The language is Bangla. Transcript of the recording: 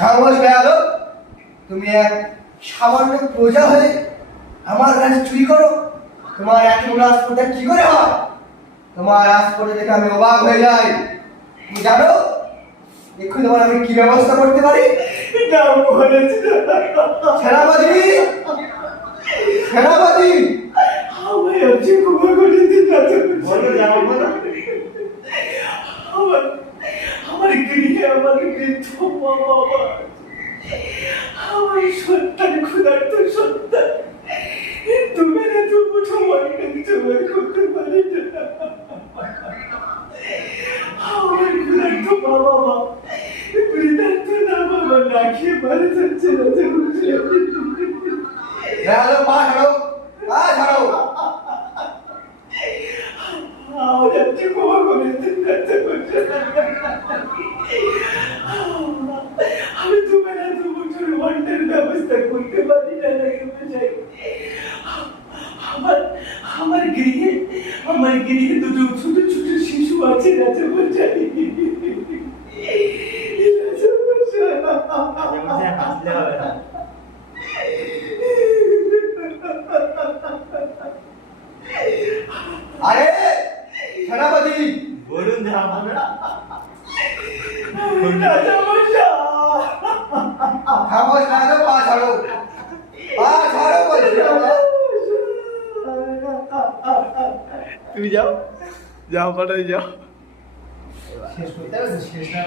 খামোশ গেল। তুমি এক সামান্য প্রজা হয়ে আমার কাছে চুরি করো? তোমার এত রাজপথে কি করে হয়? তোমার রাজপথে দেখে আমি অবাক হয়ে যাই। তুমি জানো এক্ষুনি তোমার আমি কি ব্যবস্থা করতে পারি? সেনাপতি, সেনাপতি, আমায় আজকে ক্ষমা করে দিন বলো যাও বলো। আমার গৃহে আমার বৃদ্ধ মা বাবা, আমার সন্তান, ক্ষুধার্ত সন্তান, তুমি না দু মুঠো অন্ন জোগাড় করতে পারি না। আমার ক্ষুধার্ত মা বাবা, বৃদ্ধার্থ না বাবা, না খেয়ে মারা যাচ্ছে পা ছাড়ো, পা ছাড়ো। আমার আজকে ক্ষমা করে দিন। আমি তোমার এত বছর অন্যের ব্যবস্থা করতে পারি না। আমার আমার গৃহে আমার গৃহে দুটো ছোট ছোট শিশু আছে রাজামশাই। হাসলে হবে না। আরে সেনাপতি, বলুন যা হবে। খামোশ না হলে পা ছাড়ো, পা ছাড়ো বলছি। তুমি যাও, যাও পাঠাই যাও। শেষ করতে হবে, শেষ না